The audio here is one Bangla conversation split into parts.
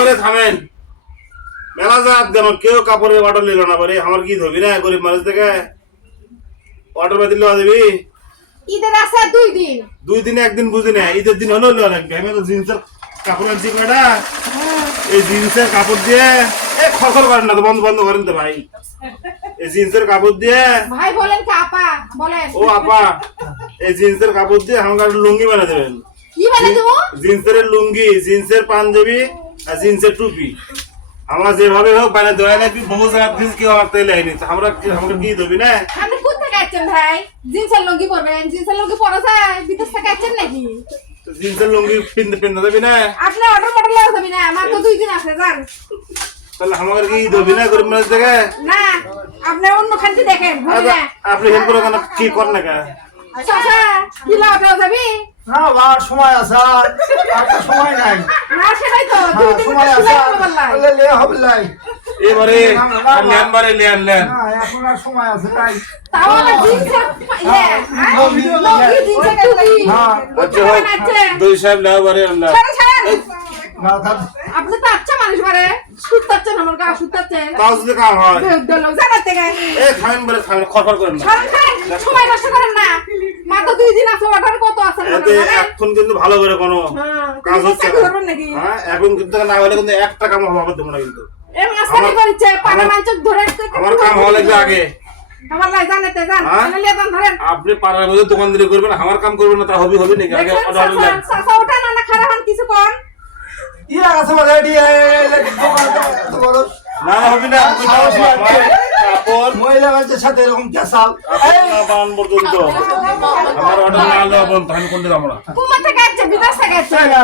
বলে থামেন। মেলা জাত গেল কেউ কাপড়ের অর্ডার নিল না বলে আমার কি ধরবি না গরিব মানুষ থেকে অর্ডার পাতি লওয়া দিবি ঈদের আছে দুই দিন। দুই দিনে একদিন বুঝি না। ঈদের দিন হলেও লওয়া লাগবে। আমি তো জিন্সের কাপড় আনছি কয়টা? এই জিন্সের কাপড় দিয়ে এ খসর করেন না তো বন্ধ বন্ধ করেন তো ভাই। এই জিন্সের কাপড় দিয়ে ভাই বলেন কি আপা বলেন। ও আপা এই জিন্সের কাপড় দিয়ে আমাকে লুঙ্গি বানিয়ে দেবেন। কি বলে দেবো? জিন্সের লুঙ্গি জিন্সের পাঞ্জাবি আর জিন্সের টুপি আমার যেভাবে হোক বানিয়ে দেওয়া লাগবে বহু জায়গা থেকে কেউ আমার তেলে আইনি। আমরা কি আমরা কি দেবি না? আপনি কোথা থেকে আসছেন ভাই? জিন্সের লুঙ্গি পরবেন জিন্সের লুঙ্গি পরা যায় বিদেশ থেকে আসছেন নাকি? জিন্সের লুঙ্গি দেবি না? আপনি অর্ডার মডেল লাগা না আমার তো দুই দিন আছে যান। তাহলে আমাকে কি দেবি না গরিব মানুষ থেকে না আপনি অন্য দেখেন আচ্ছা, আপনি হেল্প করে কি কর না চাচা কি লাগা যাবি? না বাবার সময় আছে আর সময় নাই না সেটাই তো দুই হ্যাঁ, দিন সময় আছে সিলাই আর করবার লাই। বললে লে হবে লাই এবারে লেন লেন এখন আর সময় আছে তাই তাও আবার জিন্সের ইয়ে, হ্যাঁ? হ্যাঁ। দুই সাহেব বারে। না আপনি তো আচ্ছা মানুষ বারে সুতাচ্ছেন আমার গা সুতাচ্ছেন তাও যদি কাম হয় জানার থেকে এ খাইন বলে খাইন খরখর করেন না ছাড়েন, ছাড়েন। সময় নষ্ট করেন না মাত্র দুই দিন আছে অর্ডার কত আছে এখন কিন্তু ভালো করে কোনো হ্যাঁ, কাজ হচ্ছে না হ্যাঁ এখন কিন্তু না হলে কিন্তু এক টাকা আমার হবে দেবো না কিন্তু আমার- কাম হওয়া লাগবে আগে হ্যাঁ? আপনি পাড়ার মধ্যে দোকানদারি করবেন আমার কাম করবেন না তা হবে হবে নাকি আগে কিছু কন ই লাগাছে বলে এডি দোকান তো বড় না না না মহিলা মানুষের সাথে এরকম পর্যন্ত। আমার অর্ডার না কোন আমরা থেকে থেকে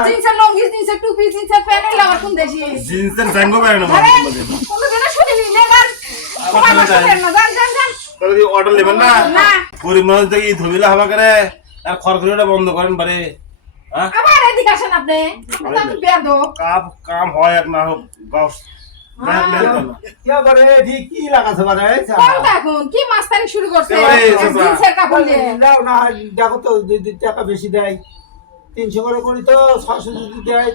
জিন্সের লঙ্গি জিন্সের টুপি জিন্সের প্যান্ট এগুলো কোন দেশি? জিন্সের শুনিনি কুমার তাহলে অর্ডার নেবেন না? না। গরিব মানুষ থেকে হাবা করে আর খড়খড়িটা বন্ধ করেন বারে হ্যাঁ? আবার এদিকে আসেন আপনি। কাম হয় এক না হোক গাও। কে কি লাগাছে বলে কি মাস্তানি শুরু করছে? জিন্সের কাপড় দিয়ে। দাও না দেখো তো দুই দুই টাকা বেশি দেয়। তিনশো করে করি তো ছশো যদি দেয়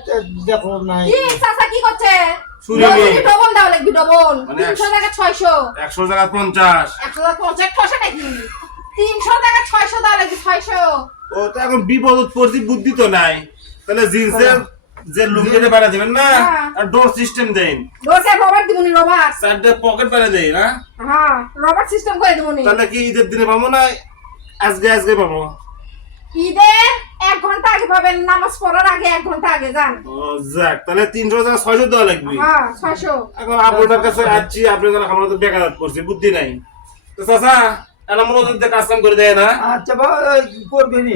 দেখো নাই। কি চাচা কি করছে? ডবল দাও লাগবি ডবল তিনশো টাকা ছয়শো। একশো টাকা পঞ্চাশ। একশো টাকা পঞ্চাশ ছশো নাকি? তিনশো টাকা ছয়শো দাও লাগবি ছয়শো। ও তো এখন বিপদ পড়ছি বুদ্ধি তো নাই। তাহলে জিন্সের যে লুঙ্গিটা বানা দেবেন না হ্যাঁ। আর ডোর সিস্টেম দেন। রোডে রবার দিবনি রবার চারটে পকেট বানা দেয় না? হ্যাঁ রবার সিস্টেম করে দিবনি তাহলে কি ঈদের দিনে পাবো না? আজকে আজকে পাবো। ঈদের এক ঘণ্টা আগে পাবেন নামাজ পড়ার আগে এক ঘণ্টা আগে যান ও যাক তাহলে তিনশো টাকা ছয়শো দেওয়া লাগবে। হ্যাঁ ছয়শো। এখন আপনার কাছে আসছি আপনি যেন আমরা তো বেকার করছি বুদ্ধি নাই। তো চাচা এটা মনোযোগ কাজ কাম করে দেয় না? আচ্ছা বা করবি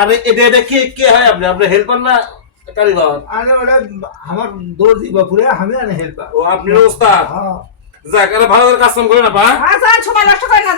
আরে এটা এটা কে কে হয় আপনি? আপনার হেল্পার না কারিগর। আরে ওটা আমার দর্জি বাপুরে আমি আনে হেল্প ও আপনি ওস্তাদ? হ্যাঁ। যাক আরে ভালো করে কাজ করে না বা হ্যাঁ সময় নষ্ট করে না